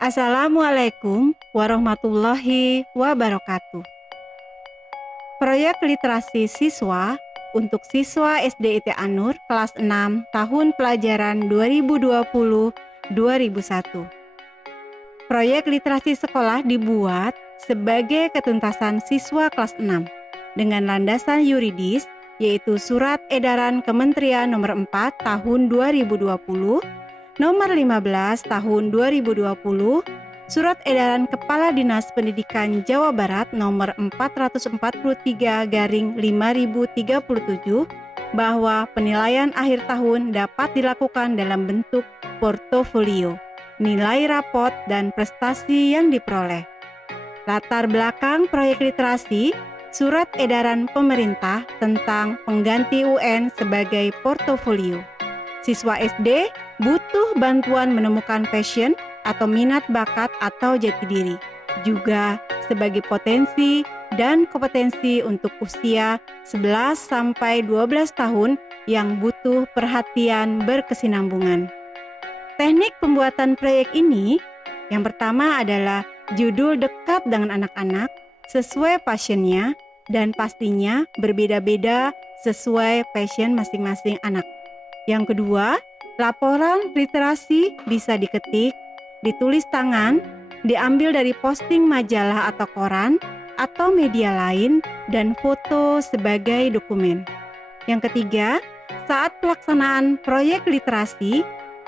Assalamualaikum warahmatullahi wabarakatuh. Proyek literasi siswa untuk siswa SDIT An-Nur kelas 6 tahun pelajaran 2020-2001. Proyek literasi sekolah dibuat sebagai ketuntasan siswa kelas 6 dengan landasan yuridis yaitu Surat Edaran Kementerian Nomor 4 Tahun 2020, Nomor 15 Tahun 2020, Surat Edaran Kepala Dinas Pendidikan Jawa Barat Nomor 443/5037 bahwa penilaian akhir tahun dapat dilakukan dalam bentuk portofolio, nilai rapot, dan prestasi yang diperoleh. Latar belakang proyek literasi, Surat Edaran Pemerintah tentang pengganti UN sebagai portofolio. Siswa SD butuh bantuan menemukan passion atau minat bakat atau jati diri, juga sebagai potensi dan kompetensi untuk usia 11-12 tahun yang butuh perhatian berkesinambungan. Teknik pembuatan proyek ini, yang pertama adalah judul dekat dengan anak-anak, sesuai passionnya, dan pastinya berbeda-beda sesuai passion masing-masing anak. Yang kedua, laporan literasi bisa diketik, ditulis tangan, diambil dari posting majalah atau koran, atau media lain, dan foto sebagai dokumen. Yang ketiga, saat pelaksanaan proyek literasi,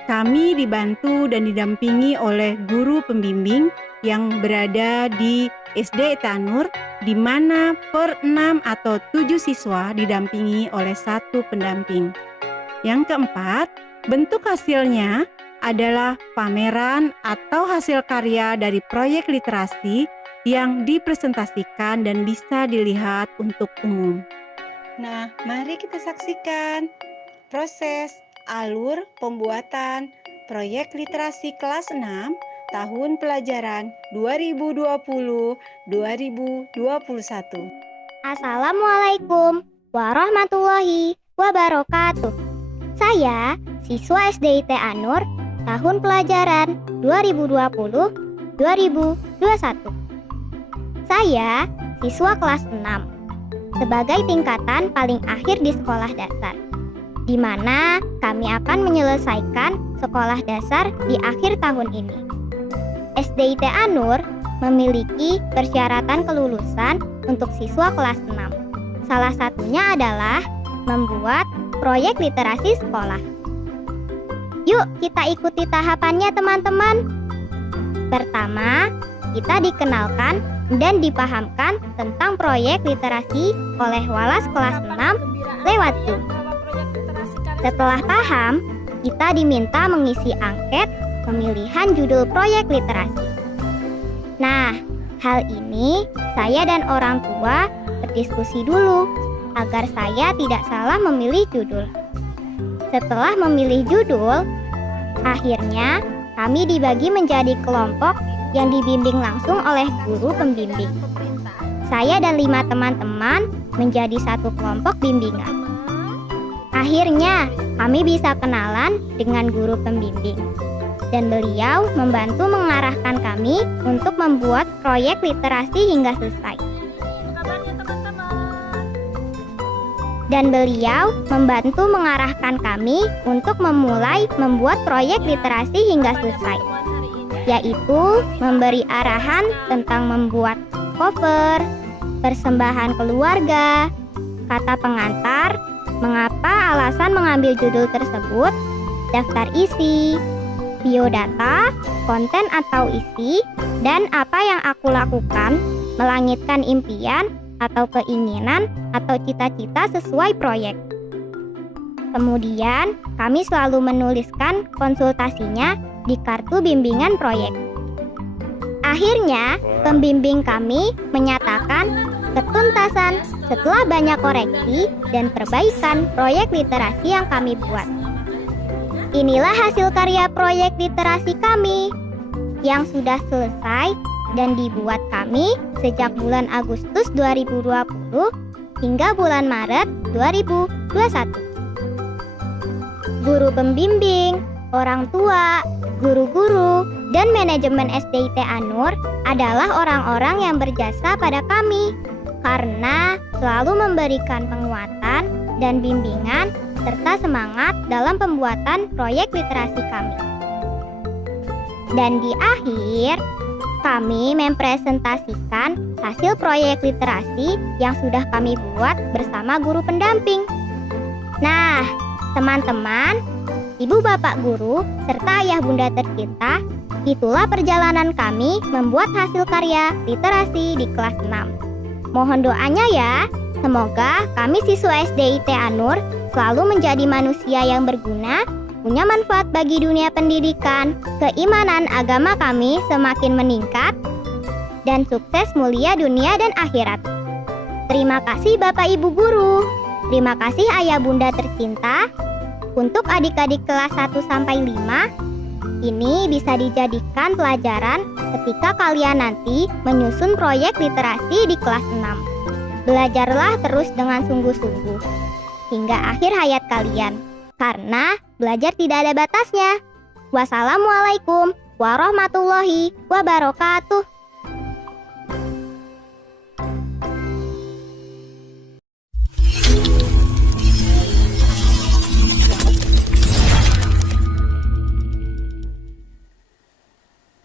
kami dibantu dan didampingi oleh guru pembimbing yang berada di SDIT An-Nur, di mana per 6 atau 7 siswa didampingi oleh 1 pendamping. Yang keempat, bentuk hasilnya adalah pameran atau hasil karya dari proyek literasi yang dipresentasikan dan bisa dilihat untuk umum. Nah, mari kita saksikan proses alur pembuatan proyek literasi kelas 6 tahun pelajaran 2020-2021. Assalamualaikum warahmatullahi wabarakatuh. Saya siswa SDIT An-Nur tahun pelajaran 2020-2021. Saya siswa kelas 6 sebagai tingkatan paling akhir di sekolah dasar, di mana kami akan menyelesaikan sekolah dasar di akhir tahun ini. SDIT An-Nur memiliki persyaratan kelulusan untuk siswa kelas 6. Salah satunya adalah membuat proyek literasi sekolah. Yuk kita ikuti tahapannya teman-teman. Pertama, kita dikenalkan dan dipahamkan tentang proyek literasi oleh Walas kelas 6 lewat Zoom. Setelah paham, kita diminta mengisi angket pemilihan judul proyek literasi. Nah, hal ini saya dan orang tua berdiskusi dulu agar saya tidak salah memilih judul. Setelah memilih judul, akhirnya kami dibagi menjadi kelompok yang dibimbing langsung oleh guru pembimbing. Saya dan 5 teman-teman menjadi satu kelompok bimbingan. Akhirnya kami bisa kenalan dengan guru pembimbing, dan beliau membantu mengarahkan kami untuk membuat proyek literasi hingga selesai. Dan beliau membantu mengarahkan kami untuk memulai membuat proyek literasi hingga selesai, yaitu memberi arahan tentang membuat cover, persembahan keluarga, kata pengantar, mengapa alasan mengambil judul tersebut, daftar isi, biodata, konten atau isi, dan apa yang aku lakukan melangitkan impian atau keinginan atau cita-cita sesuai proyek. Kemudian, kami selalu menuliskan konsultasinya di kartu bimbingan proyek. Akhirnya, pembimbing kami menyatakan ketuntasan setelah banyak koreksi dan perbaikan proyek literasi yang kami buat. Inilah hasil karya proyek literasi kami yang sudah selesai dan dibuat kami sejak bulan Agustus 2020 hingga bulan Maret 2021. Guru pembimbing, orang tua, guru-guru, dan manajemen SDIT Anur adalah orang-orang yang berjasa pada kami karena selalu memberikan penguatan dan bimbingan serta semangat dalam pembuatan proyek literasi kami. Dan di akhir, kami mempresentasikan hasil proyek literasi yang sudah kami buat bersama guru pendamping. Nah, teman-teman, ibu bapak guru, serta ayah bunda tercinta, itulah perjalanan kami membuat hasil karya literasi di kelas 6. Mohon doanya ya, semoga kami siswa SDIT Anur selalu menjadi manusia yang berguna, punya manfaat bagi dunia pendidikan, keimanan agama kami semakin meningkat, dan sukses mulia dunia dan akhirat. Terima kasih Bapak Ibu Guru. Terima kasih ayah bunda tercinta. Untuk adik-adik kelas 1 sampai 5, ini bisa dijadikan pelajaran ketika kalian nanti menyusun proyek literasi di kelas 6. Belajarlah terus dengan sungguh-sungguh hingga akhir hayat kalian, karena belajar tidak ada batasnya. Wassalamualaikum warahmatullahi wabarakatuh.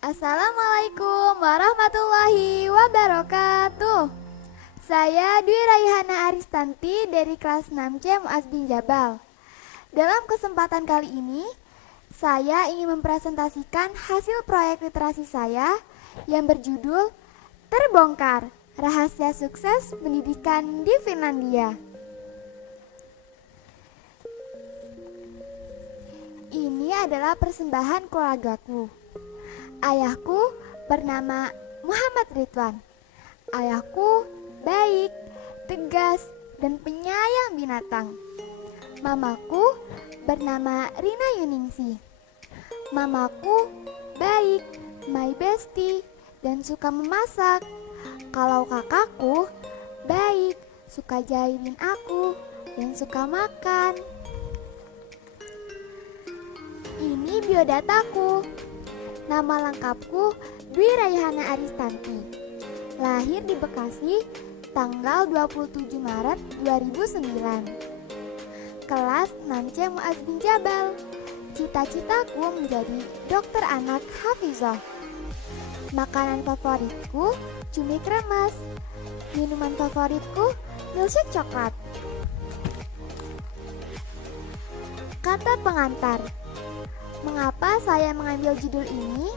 Assalamualaikum warahmatullahi wabarakatuh. Saya Dwi Raihana Aristanti dari kelas 6C Muaz bin Jabal. Dalam kesempatan kali ini, saya ingin mempresentasikan hasil proyek literasi saya yang berjudul Terbongkar, Rahasia Sukses Pendidikan di Finlandia. Ini adalah persembahan keluargaku. Ayahku bernama Muhammad Ridwan. Ayahku baik, tegas, dan penyayang binatang. Mamaku bernama Rina Yuningsi. Mamaku baik, my bestie, dan suka memasak. Kalau kakakku baik, suka jailin aku, dan suka makan. Ini biodataku. Nama lengkapku Dwi Raihana Aristanti. Lahir di Bekasi tanggal 27 Maret 2009. Kelas 6C Muaz bin Jabal. Cita-citaku menjadi dokter anak hafizah. Makanan favoritku cumi kremes. Minuman favoritku milkshake coklat. Kata pengantar. Mengapa saya mengambil judul ini?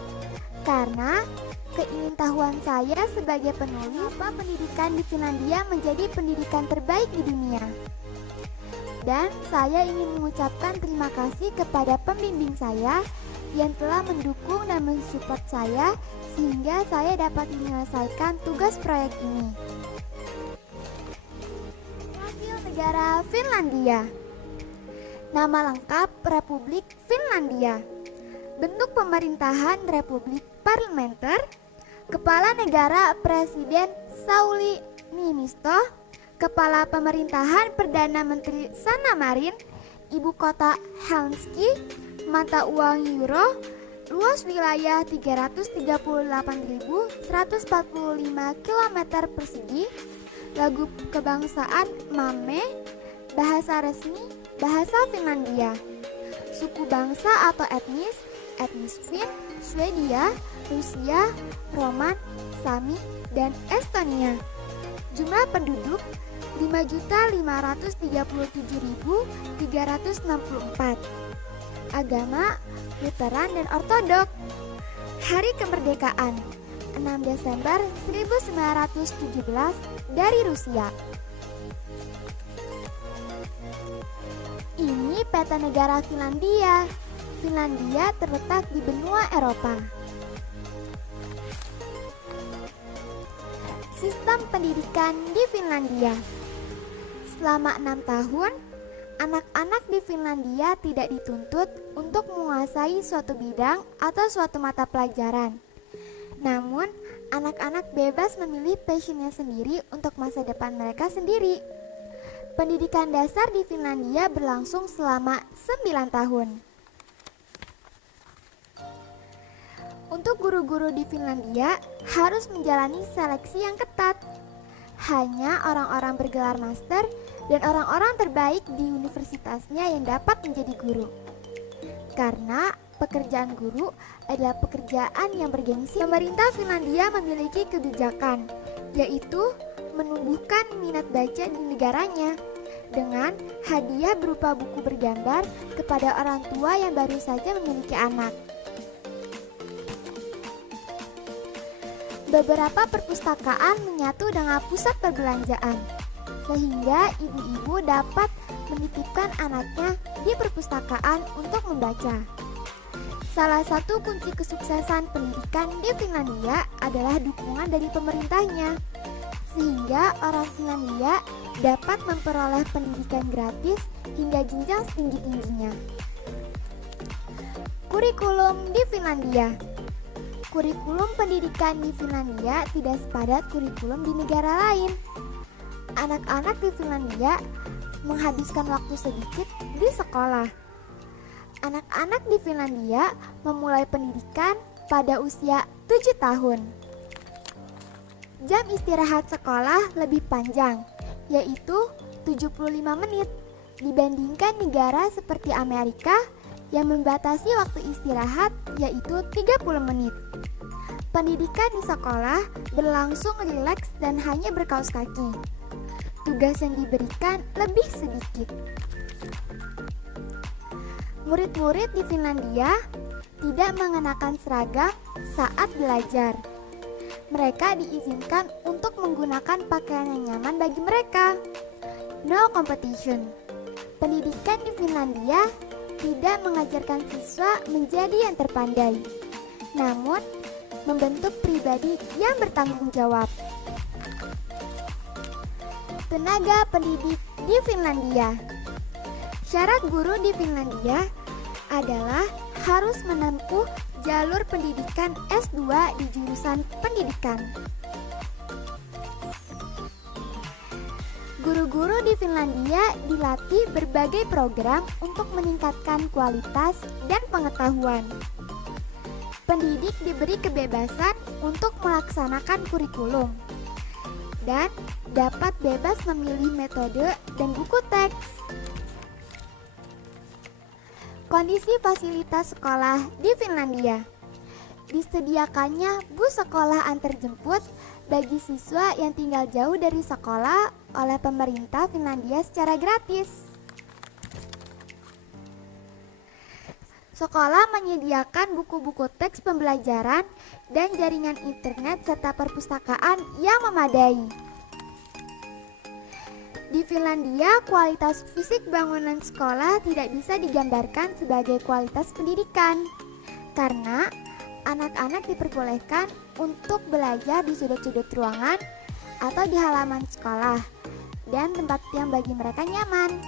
Karena keingintahuan saya sebagai penulis bahwa pendidikan di Finlandia menjadi pendidikan terbaik di dunia. Dan saya ingin mengucapkan terima kasih kepada pembimbing saya yang telah mendukung dan mensupport saya sehingga saya dapat menyelesaikan tugas proyek ini. Wakil negara Finlandia. Nama lengkap Republik Finlandia. Bentuk pemerintahan Republik Parlementer. Kepala negara Presiden Sauli Niinisto. Kepala pemerintahan Perdana Menteri Sanna Marin. Ibu kota Helsinki. Mata uang euro. Luas wilayah 338.145 km persegi. Lagu kebangsaan Mame. Bahasa resmi bahasa Finlandia. Suku bangsa atau etnis Finn, Swedia, Rusia, Roman, Sami, dan Estonia. Jumlah penduduk 5.537.364. Agama Lutheran dan Ortodok. Hari kemerdekaan 6 Desember 1917 dari Rusia. Ini peta negara Finlandia. Finlandia terletak di benua Eropa. Sistem pendidikan di Finlandia. Selama 6 tahun, anak-anak di Finlandia tidak dituntut untuk menguasai suatu bidang atau suatu mata pelajaran. Namun, anak-anak bebas memilih passionnya sendiri untuk masa depan mereka sendiri. Pendidikan dasar di Finlandia berlangsung selama 9 tahun. Untuk guru-guru di Finlandia harus menjalani seleksi yang ketat. Hanya orang-orang bergelar master dan orang-orang terbaik di universitasnya yang dapat menjadi guru. Karena pekerjaan guru adalah pekerjaan yang bergengsi, pemerintah Finlandia memiliki kebijakan, yaitu menumbuhkan minat baca di negaranya dengan hadiah berupa buku bergambar kepada orang tua yang baru saja memiliki anak. Beberapa perpustakaan menyatu dengan pusat perbelanjaan, sehingga ibu-ibu dapat menitipkan anaknya di perpustakaan untuk membaca. Salah satu kunci kesuksesan pendidikan di Finlandia adalah dukungan dari pemerintahnya, sehingga orang Finlandia dapat memperoleh pendidikan gratis hingga jenjang setinggi-tingginya. Kurikulum di Finlandia. Kurikulum pendidikan di Finlandia tidak sepadat kurikulum di negara lain. Anak-anak di Finlandia menghabiskan waktu sedikit di sekolah. Anak-anak di Finlandia memulai pendidikan pada usia 7 tahun. Jam istirahat sekolah lebih panjang, yaitu 75 menit, dibandingkan negara seperti Amerika yang membatasi waktu istirahat yaitu 30 menit. Pendidikan di sekolah berlangsung rileks dan hanya berkaos kaki. Tugas yang diberikan lebih sedikit. Murid-murid di Finlandia tidak mengenakan seragam saat belajar. Mereka diizinkan untuk menggunakan pakaian yang nyaman bagi mereka. No competition. Pendidikan di Finlandia tidak mengajarkan siswa menjadi yang terpandai, namun membentuk pribadi yang bertanggung jawab. Tenaga pendidik di Finlandia. Syarat guru di Finlandia adalah harus menempuh jalur pendidikan S2 di jurusan pendidikan. Guru-guru di Finlandia dilatih berbagai program untuk meningkatkan kualitas dan pengetahuan. Pendidik diberi kebebasan untuk melaksanakan kurikulum dan dapat bebas memilih metode dan buku teks. Kondisi fasilitas sekolah di Finlandia. Disediakannya bus sekolah antarjemput bagi siswa yang tinggal jauh dari sekolah oleh pemerintah Finlandia secara gratis. Sekolah menyediakan buku-buku teks pembelajaran dan jaringan internet serta perpustakaan yang memadai. Di Finlandia, kualitas fisik bangunan sekolah tidak bisa digambarkan sebagai kualitas pendidikan, karena anak-anak diperbolehkan untuk belajar di sudut-sudut ruangan atau di halaman sekolah dan tempat yang bagi mereka nyaman.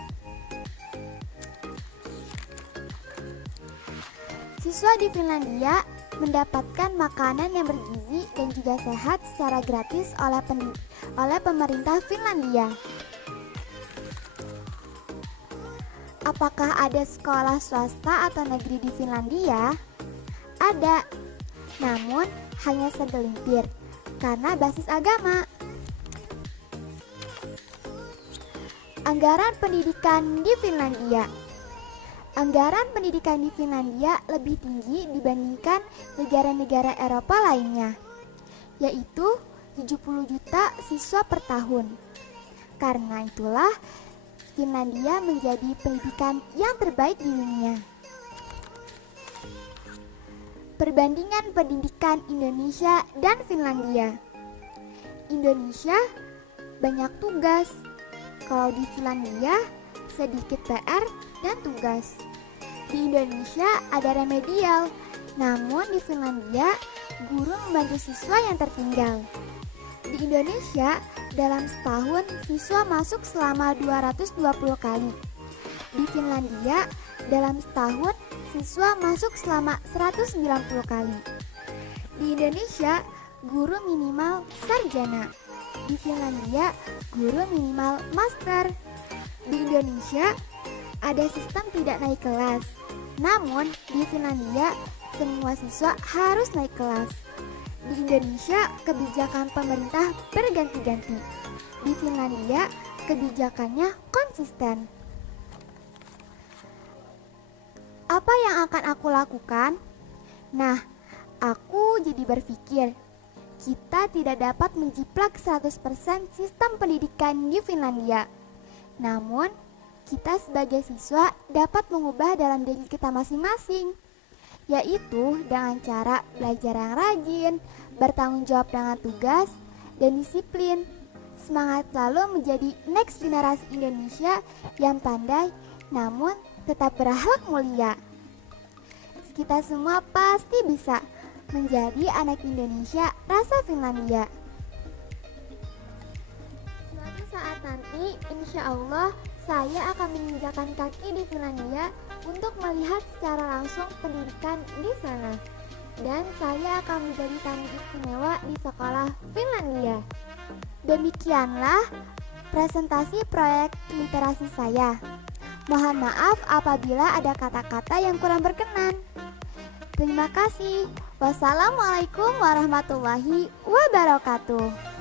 Siswa di Finlandia mendapatkan makanan yang bergizi dan juga sehat secara gratis oleh pemerintah Finlandia. Apakah ada sekolah swasta atau negeri di Finlandia? Ada, namun hanya segelintir karena basis agama. Anggaran pendidikan di Finlandia. Anggaran pendidikan di Finlandia lebih tinggi dibandingkan negara-negara Eropa lainnya, yaitu 70 juta siswa per tahun. Karena itulah Finlandia menjadi pendidikan yang terbaik di dunia. Perbandingan pendidikan Indonesia dan Finlandia. Indonesia banyak tugas, kalau di Finlandia sedikit PR dan tugas. Di Indonesia ada remedial, namun di Finlandia guru membantu siswa yang tertinggal. Di Indonesia dalam setahun siswa masuk selama 220 kali. Di Finlandia dalam setahun siswa masuk selama 190 kali. Di Indonesia guru minimal sarjana. Di Finlandia guru minimal master. Di Indonesia ada sistem tidak naik kelas, namun di Finlandia semua siswa harus naik kelas. Di Indonesia, kebijakan pemerintah berganti-ganti. Di Finlandia, kebijakannya konsisten. Apa yang akan aku lakukan? Nah, aku jadi berpikir, kita tidak dapat menjiplak 100% sistem pendidikan di Finlandia. Namun, kita sebagai siswa dapat mengubah dalam diri kita masing-masing, yaitu dengan cara belajar yang rajin, bertanggung jawab dengan tugas, dan disiplin. Semangat selalu menjadi next generasi Indonesia yang pandai namun tetap berakhlak mulia. Kita semua pasti bisa menjadi anak Indonesia rasa Finlandia. Suatu saat nanti, insya Allah, saya akan menginjakan kaki di Finlandia untuk melihat secara langsung pendidikan di sana. Dan saya akan menjadi tamu istimewa di sekolah Finlandia. Demikianlah presentasi proyek literasi saya. Mohon maaf apabila ada kata-kata yang kurang berkenan. Terima kasih. Wassalamualaikum warahmatullahi wabarakatuh.